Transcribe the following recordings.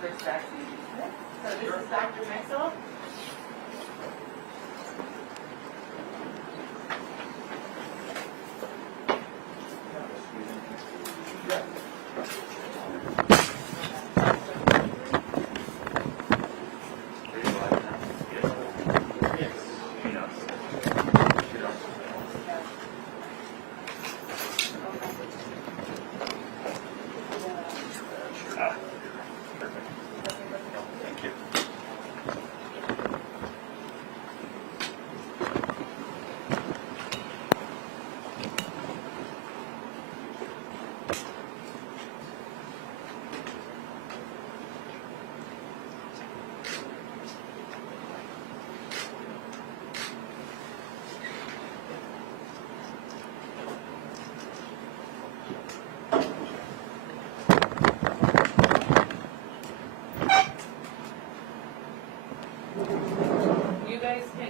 first vaccine. So this is Dr. Mixel.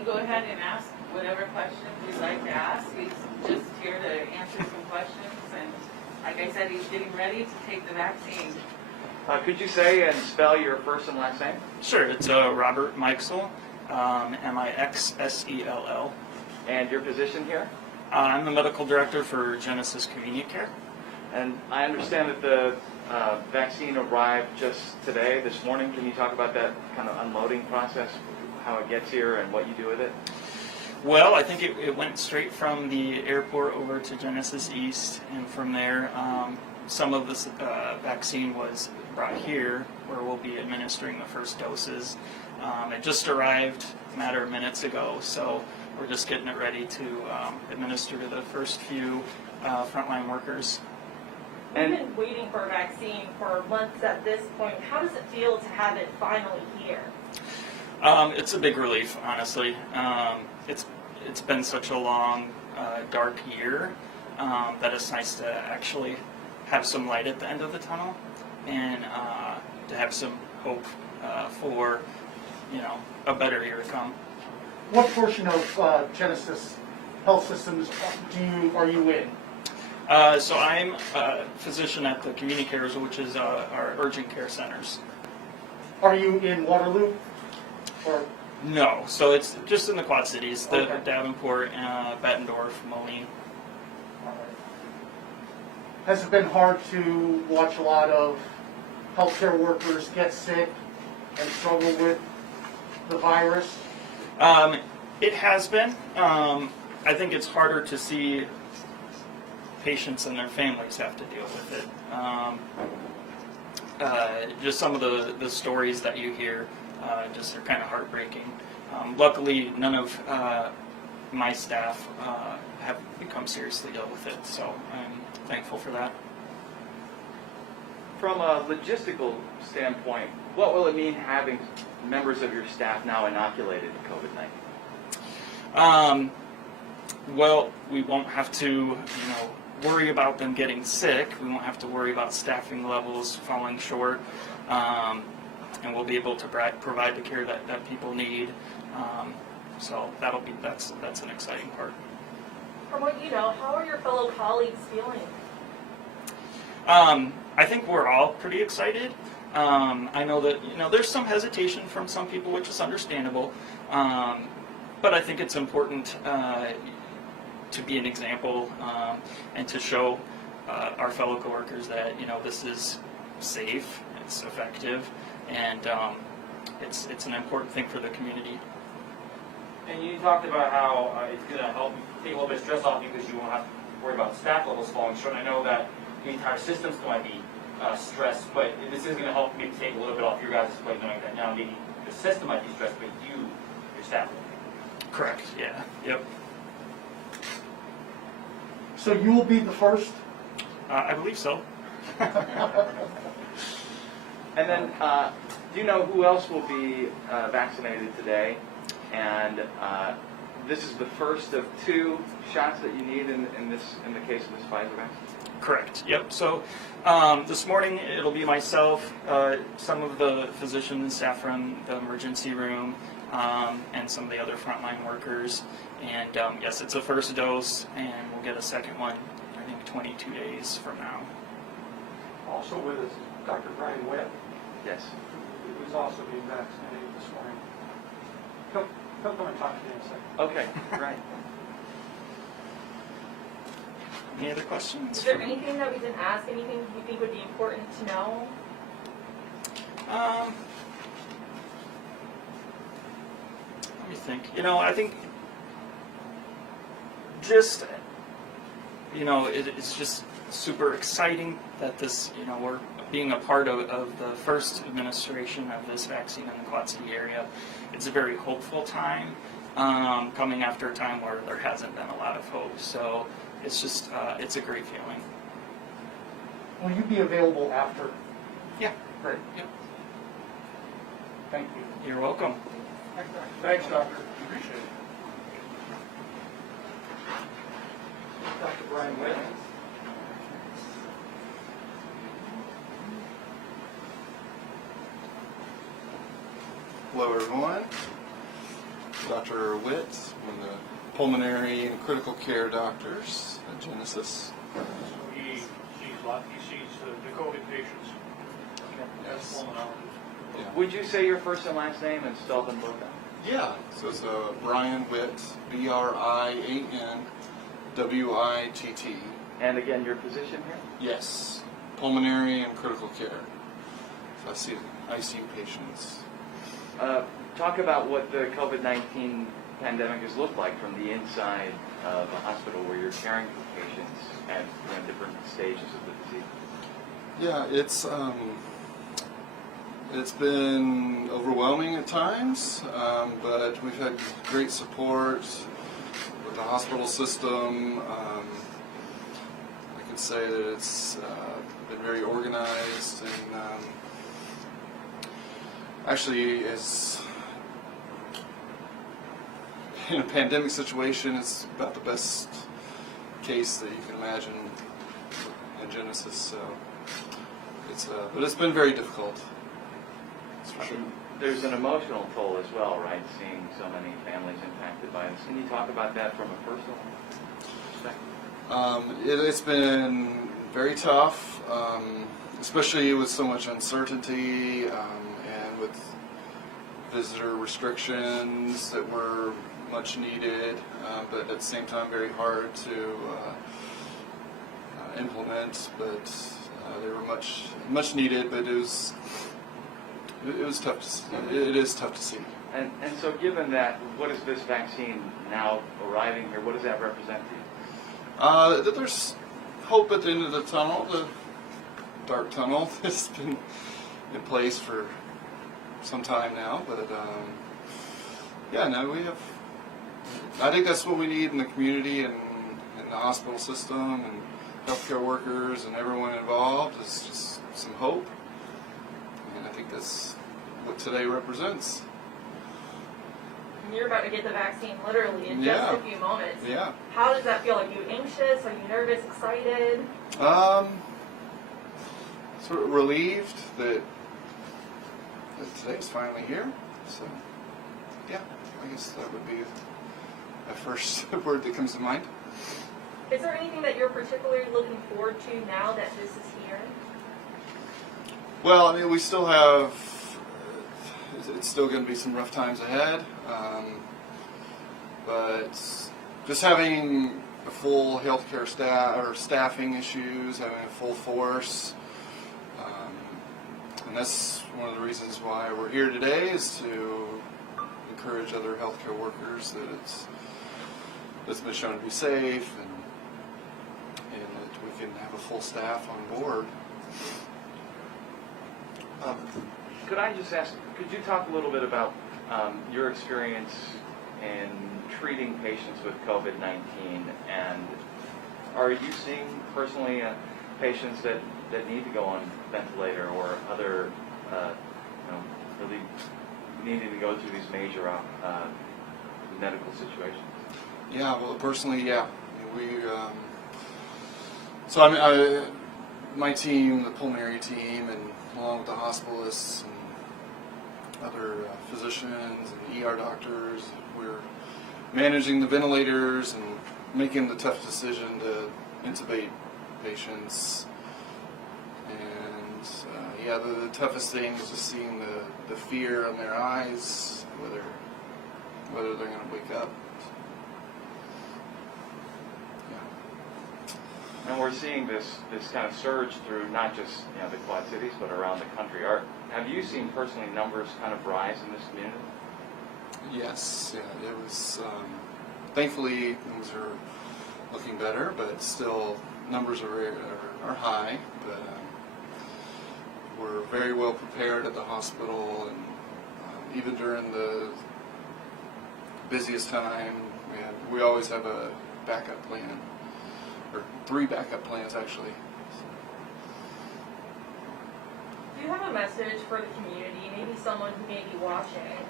Go ahead and ask whatever questions you'd like to ask. He's just here to answer some questions, and like I said, he's getting ready to take the vaccine. Could you say and spell your first and last name? Sure, it's Robert Mixell, Mixsell. And your position here? I'm the medical director for Genesis Community Care. And I understand that the vaccine arrived just today, this morning. Can you talk about that kind of unloading process? How it gets here and what you do with it? Well, I think it went straight from the airport over to Genesis East, and from there some of this vaccine was brought here where we'll be administering the first doses. It just arrived a matter of minutes ago, so we're just getting it ready to administer to the first few frontline workers. We've been waiting for a vaccine for months at this point. How does it feel to have it finally here? It's a big relief, honestly. It's been such a long, dark year that it's nice to actually have some light at the end of the tunnel, and to have some hope for, a better year to come. What portion of Genesis Health Systems are you in? So I'm a physician at the community cares, which is our urgent care centers. Are you in Waterloo? Or? No, so it's just in the Quad Cities, the Okay. Davenport, Bettendorf, Moline. All right. Has it been hard to watch a lot of healthcare workers get sick and struggle with the virus? It has been. I think it's harder to see patients and their families have to deal with it. Just some of the stories that you hear just are kind of heartbreaking. Luckily, none of my staff have become seriously ill with it, so I'm thankful for that. From a logistical standpoint, what will it mean having members of your staff now inoculated with COVID-19? Well, we won't have to, worry about them getting sick. We won't have to worry about staffing levels falling short, and we'll be able to provide the care that people need. So that's an exciting part. From what you know, how are your fellow colleagues feeling? I think we're all pretty excited. I know that there's some hesitation from some people, which is understandable. But I think it's important to be an example and to show our fellow coworkers that this is safe, it's effective, and it's an important thing for the community. And you talked about how it's going to help take a little bit of stress off you because you won't have to worry about staff levels falling short. I know that the entire system still might be stressed, but this is going to help maybe take a little bit off your guys' plate, knowing that now maybe the system might be stressed, but your staff will be. Correct. Yeah. Yep. So you will be the first? I believe so. And then, do you know who else will be vaccinated today? And this is the first of 2 shots that you need in the case of this Pfizer vaccine? Correct. Yep. So this morning it'll be myself, some of the physicians and staff from the emergency room, and some of the other frontline workers. And yes, it's a first dose, and we'll get a second one, I think, 22 days from now. Also with us, Dr. Brian Webb. Yes. He was also being vaccinated this morning. He'll come and talk to you in a second. Okay, right. Any other questions? Is there anything that we didn't ask, anything you think would be important to know? Let me think. I think just, it's just super exciting that this, we're being a part of the first administration of this vaccine in the Quad City area. It's a very hopeful time, coming after a time where there hasn't been a lot of hope. So it's just, it's a great feeling. Will you be available after? Yeah. Great. Yep. Thank you. You're welcome. Thanks, Doctor. Appreciate it. Dr. Brian Witt. Hello, everyone. Dr. Witt, one of the pulmonary and critical care doctors at Genesis. He sees the COVID patients. That's Yes. pulmonology. Yeah. Would you say your first and last name and spell them both out? Yeah. So it's Brian Witt, Brian Witt. And again, your position here? Yes. Pulmonary and critical care. So I see ICU patients. Talk about what the COVID-19 pandemic has looked like from the inside of a hospital where you're caring for patients at different stages of the disease. Yeah, it's been overwhelming at times, but we've had great support with the hospital system. I can say that it's been very organized and actually is in a pandemic situation, it's about the best case that you can imagine in Genesis. So but it's been very difficult. That's for sure. There's an emotional toll as well, right? Seeing so many families impacted by this. Can you talk about that from a personal perspective? It's been very tough, especially with so much uncertainty and with visitor restrictions that were much needed, but at the same time very hard to implement. But they were much needed, but it was tough to see. It is tough to see. And so given that, what is this vaccine now arriving here, what does that represent to you? That there's hope at the end of the tunnel, the dark tunnel that's been in place for some time now. But we have. I think that's what we need in the community and in the hospital system and healthcare workers and everyone involved is just some hope. And I think that's what today represents. You're about to get the vaccine literally in Yeah. just a few moments. Yeah. How does that feel? Are you anxious? Are you nervous, excited? Sort of relieved that today's finally here. So, yeah, I guess that would be the first word that comes to mind. Is there anything that you're particularly looking forward to now that this is here? Well, I mean, we still have. It's still going to be some rough times ahead, but just having a full healthcare staff or staffing issues, having a full force, and that's one of the reasons why we're here today is to encourage other healthcare workers that it's been shown to be safe and that we can have a full staff on board. Could I just ask, could you talk a little bit about your experience in treating patients with COVID-19, and are you seeing personally patients that need to go on ventilator or other, really needing to go through these major medical situations? Yeah, well, personally, yeah. So I mean, my team, the pulmonary team, and along with the hospitalists and other physicians and ER doctors, we're managing the ventilators and making the tough decision to intubate patients. And yeah, the toughest thing is just seeing the fear in their eyes, whether they're going to wake up. Yeah. And we're seeing this kind of surge through not just the Quad Cities, but around the country. Have you seen personally numbers kind of rise in this community? Yes, yeah, it was. Thankfully, things are looking better, but still numbers are high. But we're very well prepared at the hospital, and even during the busiest time, we always have a backup plan, or 3 backup plans actually. Do you have a message for the community, maybe someone who may be watching?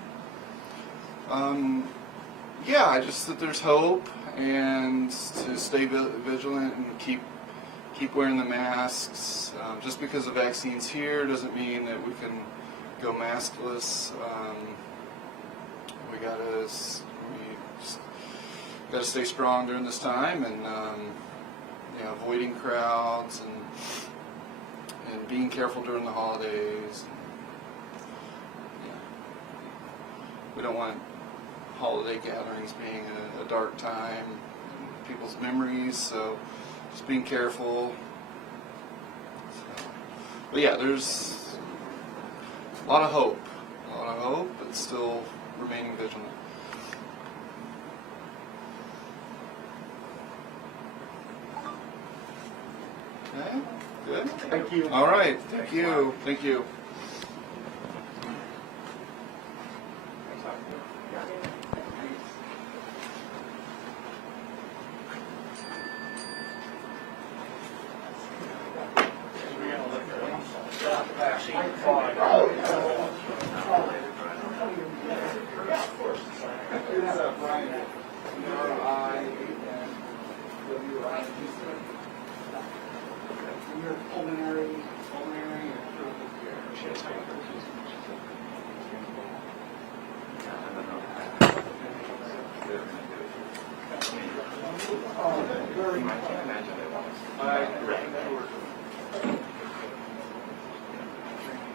Yeah, just that there's hope, and to stay vigilant and keep wearing the masks. Just because the vaccine's here doesn't mean that we can go maskless. We gotta stay strong during this time, and avoiding crowds and being careful during the holidays. We don't want holiday gatherings being a dark time in people's memories, so just being careful. But yeah, there's a lot of hope, but still remaining vigilant. Okay, good. Thank you. All right, thank you.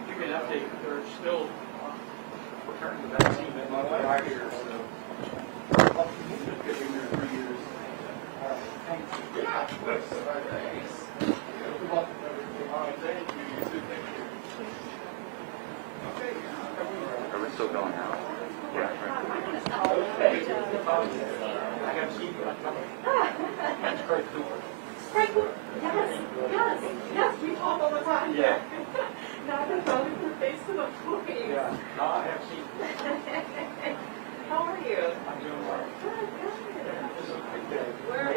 Give me an update, they're still returning the vaccine, but not right here, so. It's been there 3 years. Are we still going now? Yeah. I got to see you. That's Craig Cooper. Yes, we talk all the time. Yeah. Now they're going from face to the voice. Yeah, no, I have seen you. How are you? I'm doing well. This is a big day. We're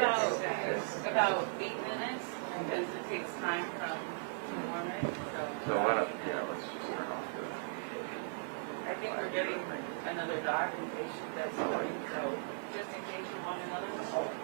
about 8 minutes, because it takes time from warming, So why don't, let's just turn off I think we're getting another doctor patient that's coming, so just in case you want another one.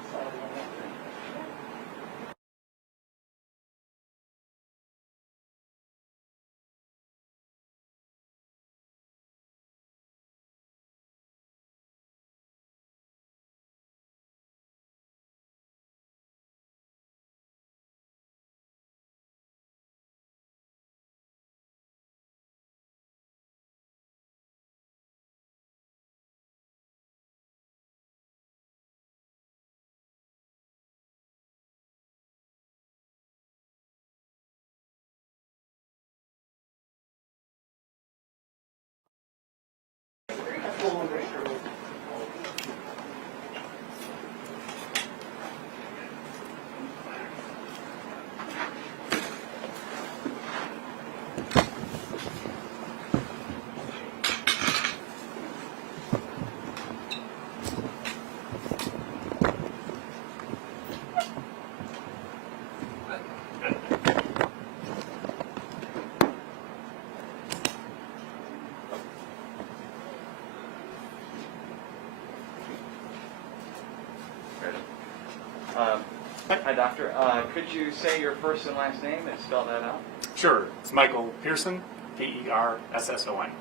Hi, Doctor. Could you say your first and last name and spell that out? Sure. It's Michael Pearson, Persson.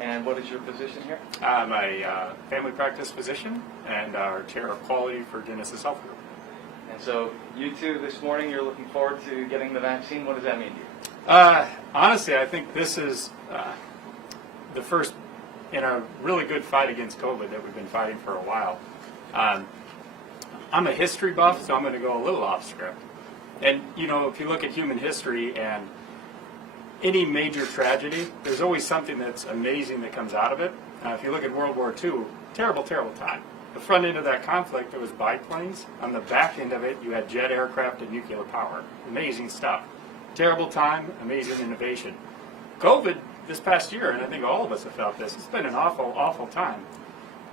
And what is your position here? I'm a family practice physician and our chair of quality for Genesis Health Group. And so you two this morning, you're looking forward to getting the vaccine. What does that mean to you? Honestly, I think this is the first in a really good fight against COVID that we've been fighting for a while. I'm a history buff, so I'm going to go a little off script. And, you know, if you look at human history and any major tragedy, there's always something that's amazing that comes out of it. If you look at World War II, terrible, terrible time. The front end of that conflict, there was biplanes. On the back end of it, you had jet aircraft and nuclear power. Amazing stuff. Terrible time, amazing innovation. COVID, this past year, and I think all of us have felt this, it's been an awful, awful time.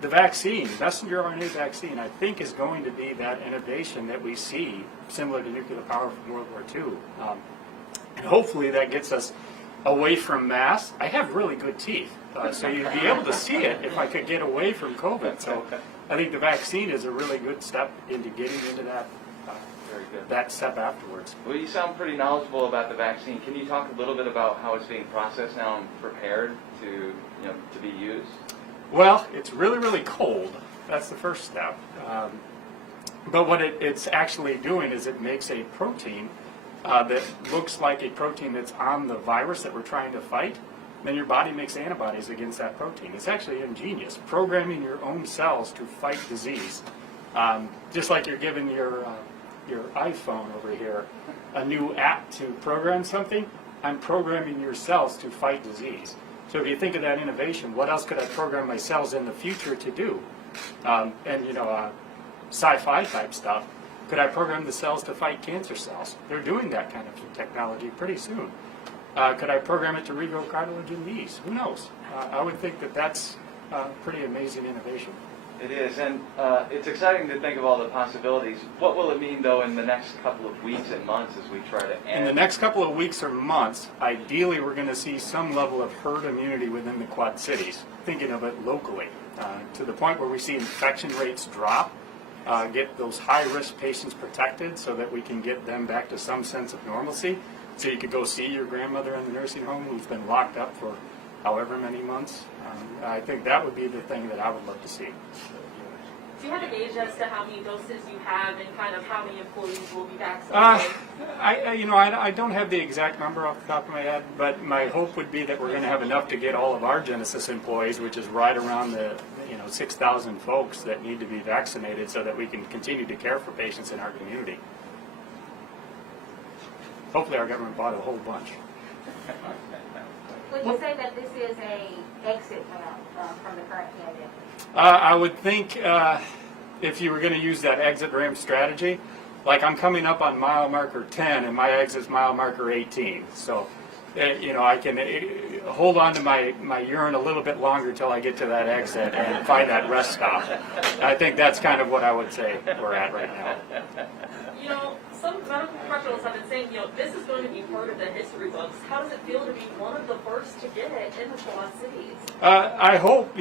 The vaccine, messenger RNA vaccine, I think is going to be that innovation that we see similar to nuclear power from World War II. And hopefully that gets us away from masks. I have really good teeth, so you'd be able to see it if I could get away from COVID. So I think the vaccine is a really good step into getting into that Very good. that step afterwards. Well, you sound pretty knowledgeable about the vaccine. Can you talk a little bit about how it's being processed now and prepared to be used? Well, it's really, really cold. That's the first step. But what it's actually doing is it makes a protein that looks like a protein that's on the virus that we're trying to fight. Then your body makes antibodies against that protein. It's actually ingenious, programming your own cells to fight disease. Just like you're giving your iPhone over here a new app to program something, I'm programming your cells to fight disease. So if you think of that innovation, what else could I program my cells in the future to do? Sci-fi type stuff. Could I program the cells to fight cancer cells? They're doing that kind of technology pretty soon. Could I program it to regrow cartilage in knees? Who knows? I would think that that's pretty amazing innovation. It is, and it's exciting to think of all the possibilities. What will it mean, though, in the next couple of weeks and months as we try to end? In the next couple of weeks or months, ideally we're going to see some level of herd immunity within the Quad Cities, thinking of it locally, to the point where we see infection rates drop, get those high-risk patients protected so that we can get them back to some sense of normalcy. So you could go see your grandmother in the nursing home who's been locked up for however many months. I think that would be the thing that I would love to see. Do you have a gauge as to how many doses you have and kind of how many employees will be vaccinated? I don't have the exact number off the top of my head, but my hope would be that we're going to have enough to get all of our Genesis employees, which is right around the 6,000 folks that need to be vaccinated so that we can continue to care for patients in our community. Hopefully our government bought a whole bunch. Would you say that this is a exit ramp from the current pandemic? I would think if you were going to use that exit ramp strategy, like I'm coming up on mile marker 10 and my exit's mile marker 18. So, I can hold on to my urine a little bit longer till I get to that exit and find that rest stop. I think that's kind of what I would say we're at right now. Some medical professionals have been saying, this is going to be part of the history books. How does it feel to be one of the first to get it in the Quad Cities? I hope,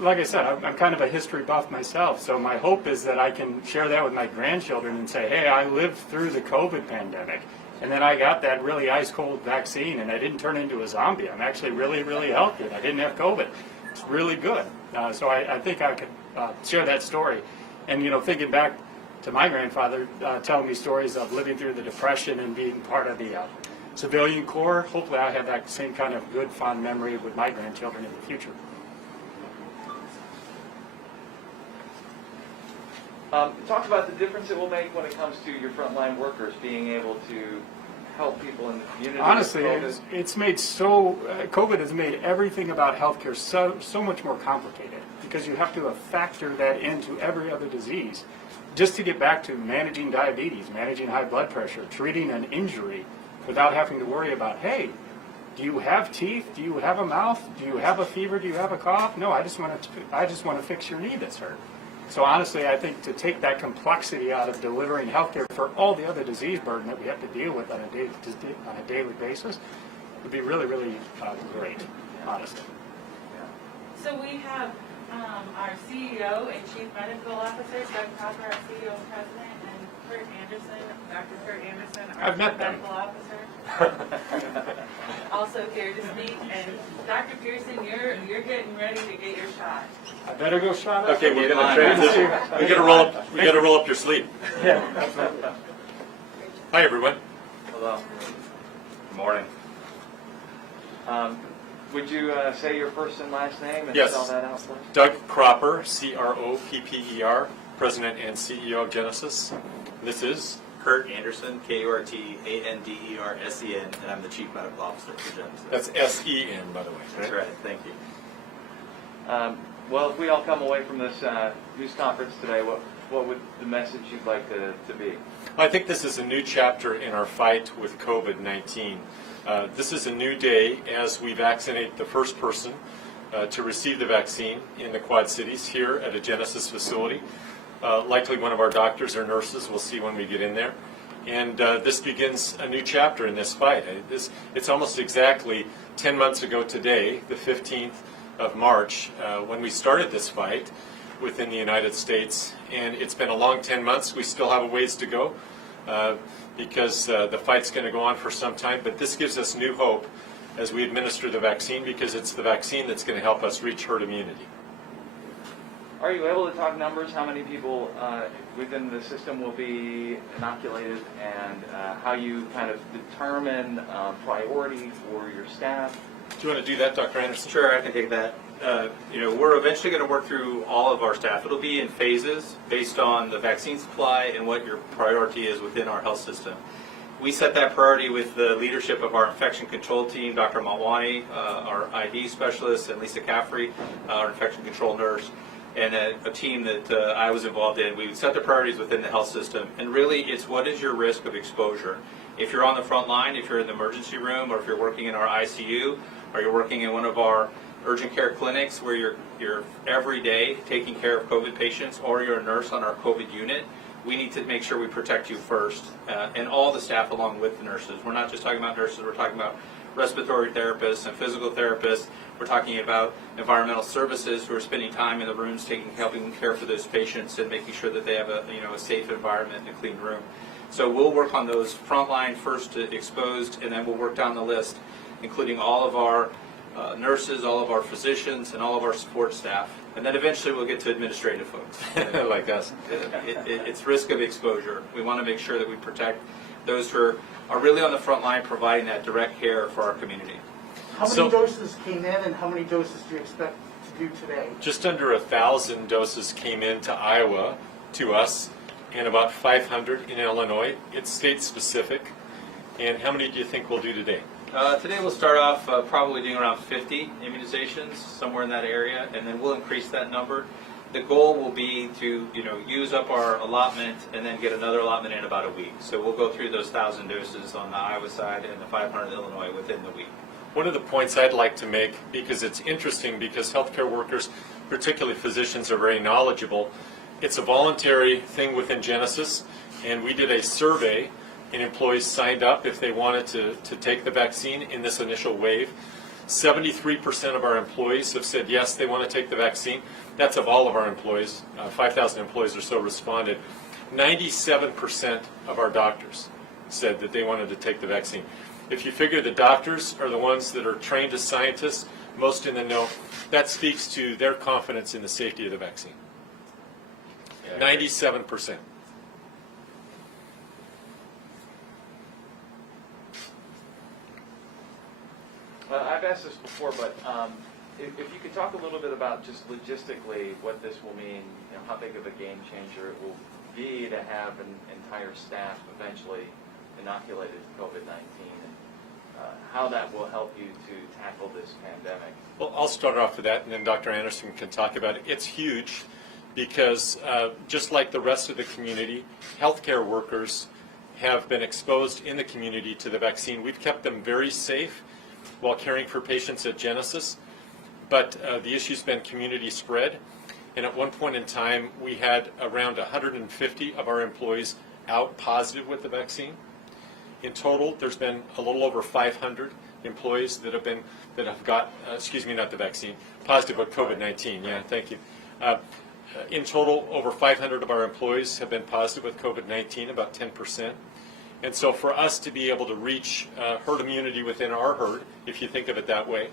like I said, I'm kind of a history buff myself, so my hope is that I can share that with my grandchildren and say, hey, I lived through the COVID pandemic, and then I got that really ice-cold vaccine, and I didn't turn into a zombie. I'm actually really, really healthy, and I didn't have COVID. It's really good. So I think I could share that story. And, thinking back to my grandfather telling me stories of living through the Depression and being part of the civilian corps. Hopefully I have that same kind of good, fond memory with my grandchildren in the future. Talk about the difference it will make when it comes to your frontline workers being able to help people in the community. Honestly, it's made COVID has made everything about healthcare so much more complicated because you have to factor that into every other disease. Just to get back to managing diabetes, managing high blood pressure, treating an injury without having to worry about, hey, do you have teeth? Do you have a mouth? Do you have a fever? Do you have a cough? No, I just want to fix your knee that's hurt. So honestly, I think to take that complexity out of delivering healthcare for all the other disease burden that we have to deal with on a daily basis would be really, really great, honestly. So we have our CEO and Chief Medical Officer, Doug Copper, our CEO and President, and Kurt Anderson, Dr. Kurt Anderson, our I've met Chief them. Medical Officer, also here to speak. And Dr. Pearson, you're getting ready to get your shot. I better go shot up. Okay, we're going to transition. We got to roll up your sleeve. Yeah, absolutely. Hi, everyone. Hello. Good morning. Would you say your first and last name and Yes. spell that out, please? Doug Cropper, Cropper, President and CEO of Genesis. This is Kurt Anderson, KURTANDERSEN, and I'm the Chief Medical Officer for Genesis. that's SEN, by the way. That's right, thank you. Well, if we all come away from this news conference today, what would the message you'd like to be? I think this is a new chapter in our fight with COVID-19. This is a new day as we vaccinate the first person to receive the vaccine in the Quad Cities here at a Genesis facility. Likely one of our doctors or nurses we'll see when we get in there. And this begins a new chapter in this fight. It's almost exactly 10 months ago today, the 15th of March, when we started this fight within the United States. And it's been a long 10 months. We still have a ways to go because the fight's going to go on for some time. But this gives us new hope as we administer the vaccine, because it's the vaccine that's going to help us reach herd immunity. Are you able to talk numbers? How many people within the system will be inoculated, and how you kind of determine priority for your staff? Do you want to do that, Dr. Anderson? Sure, I can take that. We're eventually going to work through all of our staff. It'll be in phases based on the vaccine supply and what your priority is within our health system. We set that priority with the leadership of our infection control team, Dr. Malwani, our ID specialist, and Lisa Caffrey, our infection control nurse, and a team that I was involved in. We would set the priorities within the health system, and really it's what is your risk of exposure. If you're on the front line, if you're in the emergency room, or if you're working in our ICU, or you're working in one of our urgent care clinics where you're every day taking care of COVID patients, or you're a nurse on our COVID unit, we need to make sure we protect you first, and all the staff along with the nurses. We're not just talking about nurses, we're talking about respiratory therapists and physical therapists. We're talking about environmental services who are spending time in the rooms helping care for those patients and making sure that they have a safe environment and a clean room. So we'll work on those frontline first exposed, and then we'll work down the list, including all of our nurses, all of our physicians, and all of our support staff. And then eventually we'll get to administrative folks. Like us. It's risk of exposure. We want to make sure that we protect those who are really on the front line providing that direct care for our community. How many doses came in, and how many doses do you expect to do today? Just under 1,000 doses came into Iowa to us, and about 500 in Illinois. It's state specific. And how many do you think we'll do today? Today we'll start off probably doing around 50 immunizations, somewhere in that area, and then we'll increase that number. The goal will be to use up our allotment and then get another allotment in about a week. So we'll go through those 1,000 doses on the Iowa side and the 500 in Illinois within the week. One of the points I'd like to make, because it's interesting, because healthcare workers, particularly physicians, are very knowledgeable. It's a voluntary thing within Genesis, and we did a survey, and employees signed up if they wanted to take the vaccine in this initial wave. 73% of our employees have said yes, they want to take the vaccine. That's of all of our employees. 5,000 employees or so responded. 97% of our doctors said that they wanted to take the vaccine. If you figure the doctors are the ones that are trained as scientists, most in the know, that speaks to their confidence in the safety of the vaccine. 97%. I've asked this before, but if you could talk a little bit about just logistically what this will mean, how big of a game changer it will be to have an entire staff eventually inoculated with COVID-19, and how that will help you to tackle this pandemic. Well, I'll start off with that, and then Dr. Anderson can talk about it. It's huge because just like the rest of the community, healthcare workers have been exposed in the community to the vaccine. We've kept them very safe while caring for patients at Genesis, but the issue's been community spread. And at one point in time, we had around 150 of our employees out positive with the vaccine. In total, there's been a little over 500 employees that have got, not the vaccine, positive with COVID-19. Yeah, thank you. In total, over 500 of our employees have been positive with COVID-19, about 10%. And so for us to be able to reach herd immunity within our herd, if you think of it that way,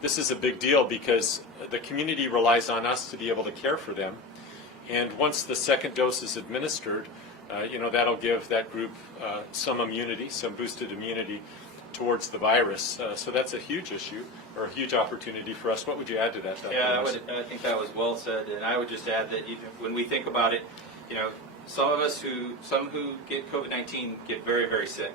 this is a big deal because the community relies on us to be able to care for them. And once the second dose is administered, that'll give that group some immunity, some boosted immunity. towards the virus. So that's a huge issue or a huge opportunity for us. What would you add to that, Dr. Yeah, Anderson? I think that was well said, and I would just add that when we think about it, some who get COVID-19 get very, very sick,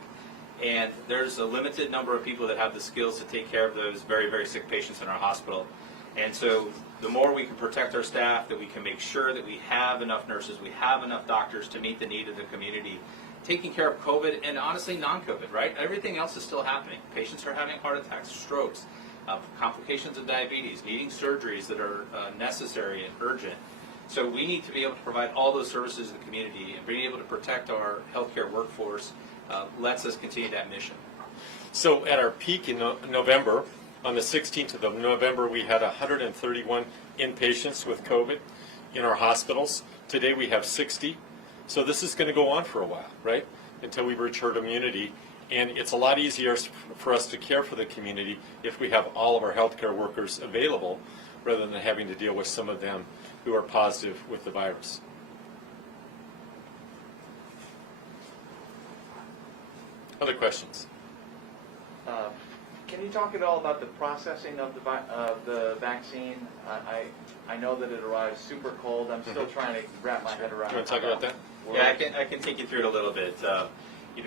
and there's a limited number of people that have the skills to take care of those very, very sick patients in our hospital. And so the more we can protect our staff, that we can make sure that we have enough nurses, we have enough doctors to meet the need of the community, taking care of COVID and honestly non-COVID, right? Everything else is still happening. Patients are having heart attacks, strokes, complications of diabetes, needing surgeries that are necessary and urgent. So we need to be able to provide all those services to the community, and being able to protect our healthcare workforce lets us continue that mission. So at our peak in November, on the 16th of November, we had 131 inpatients with COVID in our hospitals. Today we have 60. So this is going to go on for a while, right? Until we reach herd immunity. And it's a lot easier for us to care for the community if we have all of our healthcare workers available, rather than having to deal with some of them who are positive with the virus. Other questions? Can you talk at all about the processing of the vaccine? I know that it arrives super cold. I'm still trying to wrap my head around. Do you want to talk about that? Yeah, I can take you through it a little bit.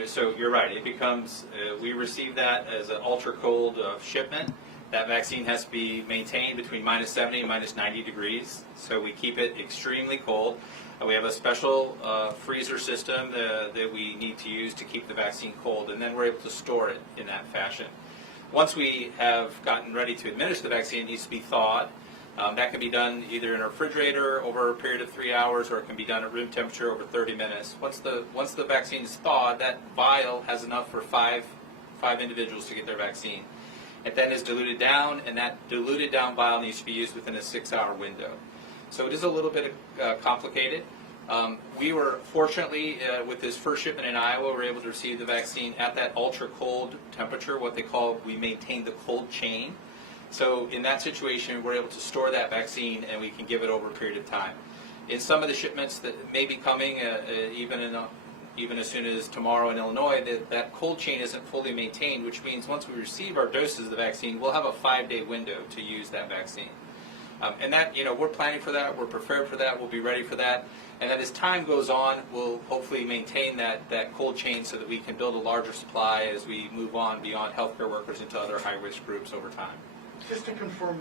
So you're right. It becomes we receive that as an ultra cold shipment. That vaccine has to be maintained between -70 and -90 degrees. So we keep it extremely cold. We have a special freezer system that we need to use to keep the vaccine cold, and then we're able to store it in that fashion. Once we have gotten ready to administer the vaccine, it needs to be thawed. That can be done either in a refrigerator over a period of 3 hours, or it can be done at room temperature over 30 minutes. Once the vaccine is thawed, that vial has enough for five individuals to get their vaccine. It then is diluted down, and that diluted down vial needs to be used within a 6-hour window. So it is a little bit complicated. We were fortunately, with this first shipment in Iowa, we were able to receive the vaccine at that ultra cold temperature, what they call, we maintain the cold chain. So in that situation, we're able to store that vaccine, and we can give it over a period of time. In some of the shipments that may be coming, even as soon as tomorrow in Illinois, that cold chain isn't fully maintained, which means once we receive our doses of the vaccine, we'll have a 5-day window to use that vaccine. And that, we're planning for that, we're prepared for that, we'll be ready for that. And then as time goes on, we'll hopefully maintain that cold chain so that we can build a larger supply as we move on beyond healthcare workers into other high-risk groups over time. Just to confirm,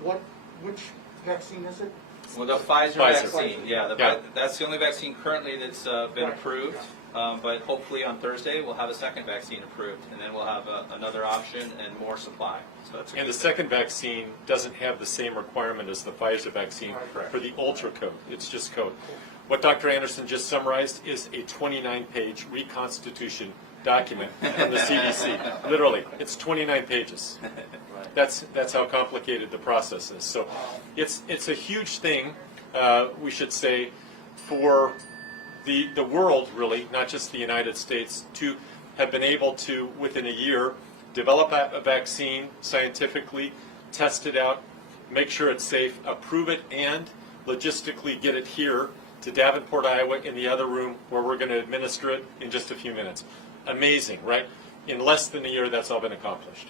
which vaccine is it? Well, the Pfizer vaccine, Yeah. that's the only vaccine currently that's been approved. But hopefully on Thursday we'll have a second vaccine approved, and then we'll have another option and more supply. So that's And the second vaccine doesn't have the same requirement as the Pfizer vaccine for the ultra code. It's just code. What Dr. Anderson just summarized is a 29-page reconstitution document from the CDC. Literally, it's 29 pages. That's how complicated the process is. So it's a huge thing, we should say, for the world, really, not just the United States, to have been able to, within a year, develop a vaccine scientifically, test it out, make sure it's safe, approve it, and logistically get it here to Davenport, Iowa, in the other room where we're going to administer it in just a few minutes. Amazing, right? In less than a year, that's all been accomplished.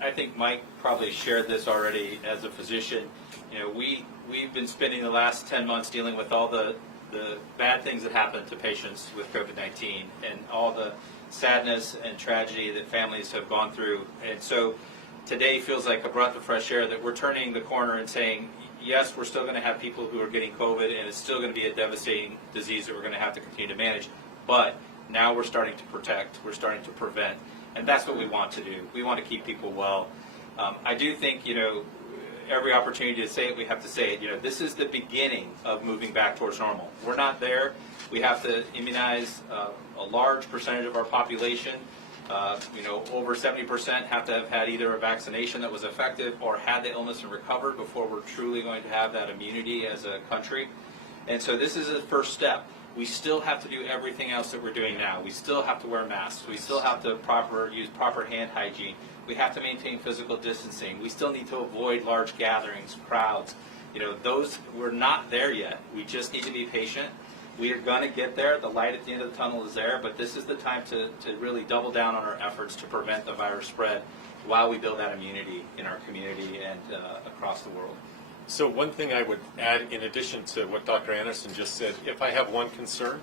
I think Mike probably shared this already as a physician. We've been spending the last 10 months dealing with all the bad things that happen to patients with COVID-19 and all the sadness and tragedy that families have gone through. And so today feels like a breath of fresh air that we're turning the corner and saying, yes, we're still going to have people who are getting COVID, and it's still going to be a devastating disease that we're going to have to continue to manage. But now we're starting to protect, we're starting to prevent, and that's what we want to do. We want to keep people well. I do think, every opportunity to say it, we have to say it. This is the beginning of moving back towards normal. We're not there. We have to immunize a large percentage of our population. Over 70% have to have had either a vaccination that was effective or had the illness and recovered before we're truly going to have that immunity as a country. And so this is a first step. We still have to do everything else that we're doing now. We still have to wear masks. We still have to use proper hand hygiene. We have to maintain physical distancing. We still need to avoid large gatherings, crowds. We're not there yet. We just need to be patient. We are going to get there. The light at the end of the tunnel is there, but this is the time to really double down on our efforts to prevent the virus spread while we build that immunity in our community and across the world. So one thing I would add, in addition to what Dr. Anderson just said, if I have one concern,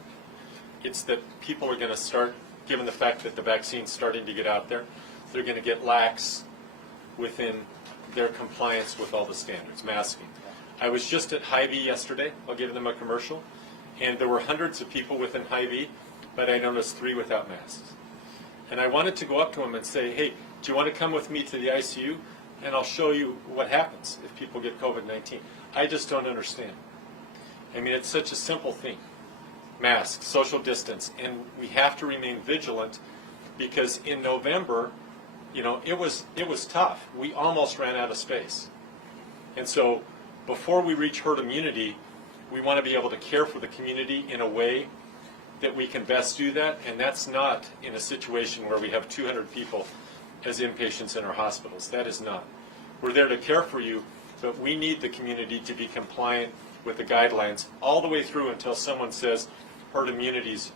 it's that people are going to start, given the fact that the vaccine's starting to get out there, they're going to get lax within their compliance with all the standards, masking. I was just at Hy-Vee yesterday, I'll give them a commercial, and there were hundreds of people within Hy-Vee, but I noticed 3 without masks. And I wanted to go up to them and say, hey, do you want to come with me to the ICU? And I'll show you what happens if people get COVID-19. I just don't understand. I mean, it's such a simple thing. Masks, social distance, and we have to remain vigilant because in November, you know, it was tough. We almost ran out of space. And so before we reach herd immunity, we want to be able to care for the community in a way that we can best do that, and that's not in a situation where we have 200 people as inpatients in our hospitals. That is not. We're there to care for you, but we need the community to be compliant with the guidelines all the way through until someone says herd immunity is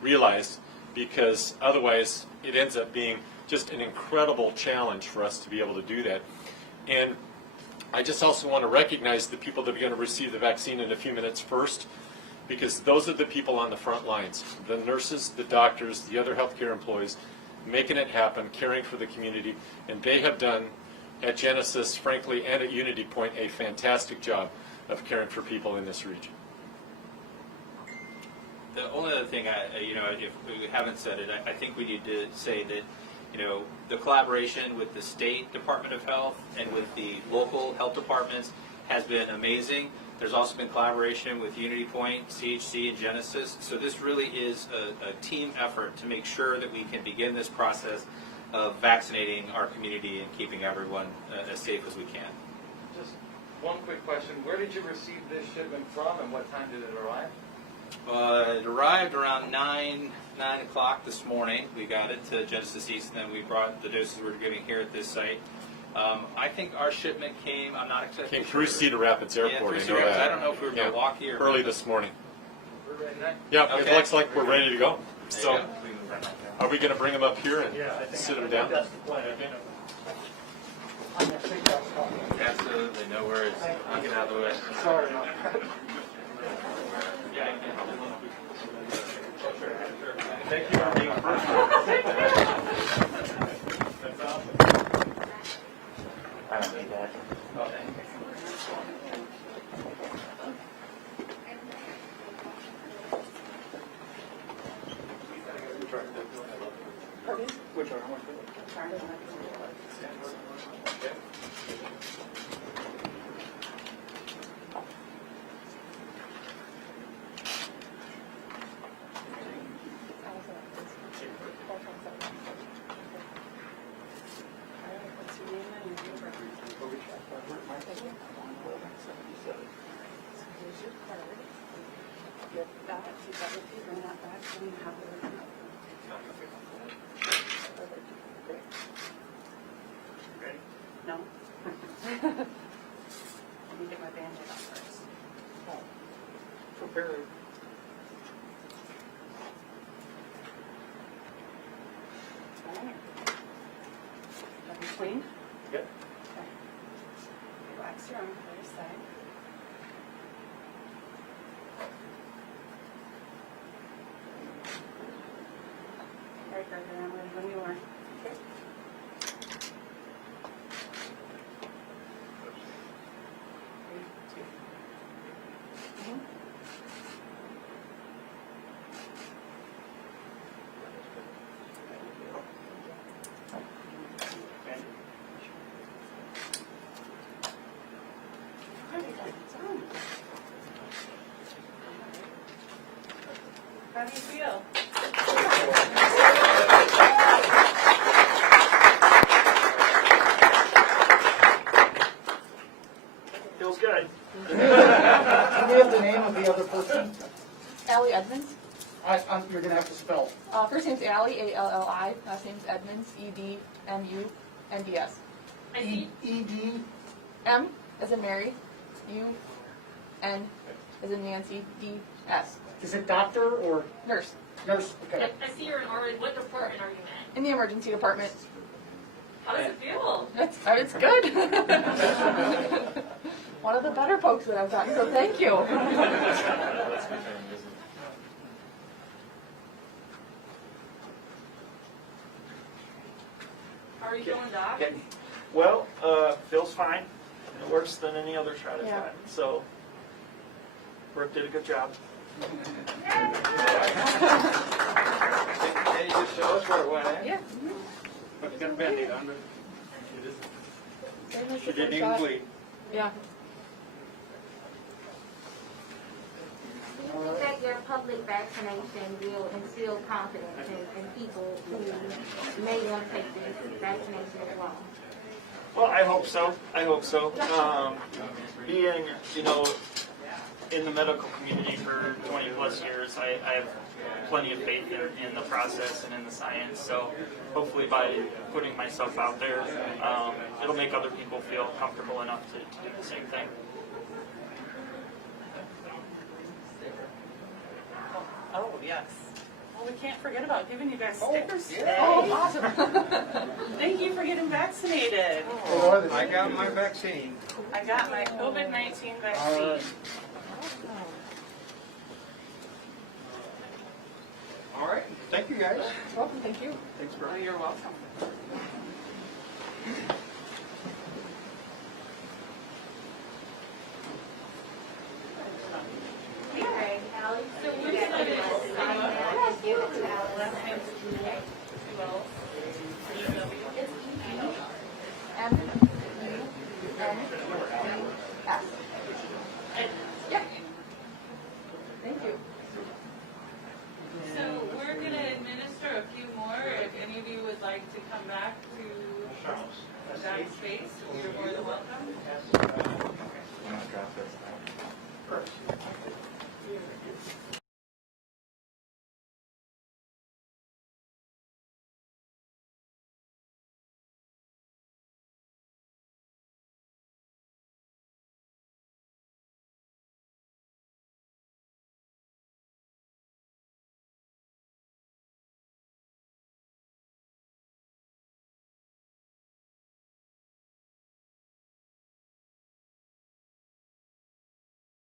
realized, because otherwise it ends up being just an incredible challenge for us to be able to do that. And I just also want to recognize the people that are going to receive the vaccine in a few minutes first, because those are the people on the front lines, the nurses, the doctors, the other healthcare employees, making it happen, caring for the community, and they have done at Genesis, frankly, and at Unity Point, a fantastic job of caring for people in this region. The only other thing, if we haven't said it, I think we need to say that, the collaboration with the State Department of Health and with the local health departments has been amazing. There's also been collaboration with Unity Point, CHC, and Genesis. So this really is a team effort to make sure that we can begin this process of vaccinating our community and keeping everyone as safe as we can. Just one quick question. Where did you receive this shipment from, and what time did it arrive? It arrived around 9 o'clock this morning. We got it to Genesis East, and then we brought the doses we're giving here at this site. I think our shipment came, I'm not exactly Came through Cedar Rapids Airport. Yeah, through Cedar Rapids. I don't know if we were Milwaukee or early this morning. We're ready now? Yeah, Okay. it looks like we're ready to go. There So, you go. are we going to bring them up here and Yeah, I think sit them down? that's the plan. Absolutely, no worries. I'll get out of the way. Sorry. Thank you for being first. I don't need that. Which are how much? No? Let me get my Band-Aid on first. Prepare. Alright. Have you cleaned? Yep. Okay. Relax your arm first side. Alright, Gregor, I'm ready when you are. Okay. Three, two. Mhm. How do you feel? Feels good. Do we have the name of the other person? Allie Edmonds. You're gonna have to spell. First name's Allie, A-L-L-I. Last name's Edmonds, E-D-M-U-N-D-S. I see. E-D. M as in Mary, U-N as in Nancy, D-S. Is it doctor or Nurse nurse? Okay. Yep, I see you're in RA. What department are you in? in the emergency department. How does it feel? It's good. One of the better folks that I've gotten, so thank you. How are you feeling, Doc? Well, feels fine. Worse than any other shot I've Yeah. had. So, Brooke did a good job. Can you just show us where it went in? Yeah. But you got a Band-Aid on it. Same as She the didn't first even shot. bleed. Yeah. Do you think that your public vaccination will instill confidence in people who may want to take this vaccination as well? Well, I hope so. I hope so. Being, in the medical community for 20 plus years, I have plenty of faith in the process and in the science. So hopefully by putting myself out there, it'll make other people feel comfortable enough to do the same thing. Oh, yes. Well, we can't forget about giving you guys stickers today. Oh, awesome. Thank you for getting vaccinated. I got my vaccine. I got my COVID-19 vaccine. All right, thank you guys. Welcome, thank you. Thanks for. Oh, you're welcome. Okay, Ally, so We're you got gonna to do this. sign that. Give it to Last Ally. name's Wells. M-E-N-E-S.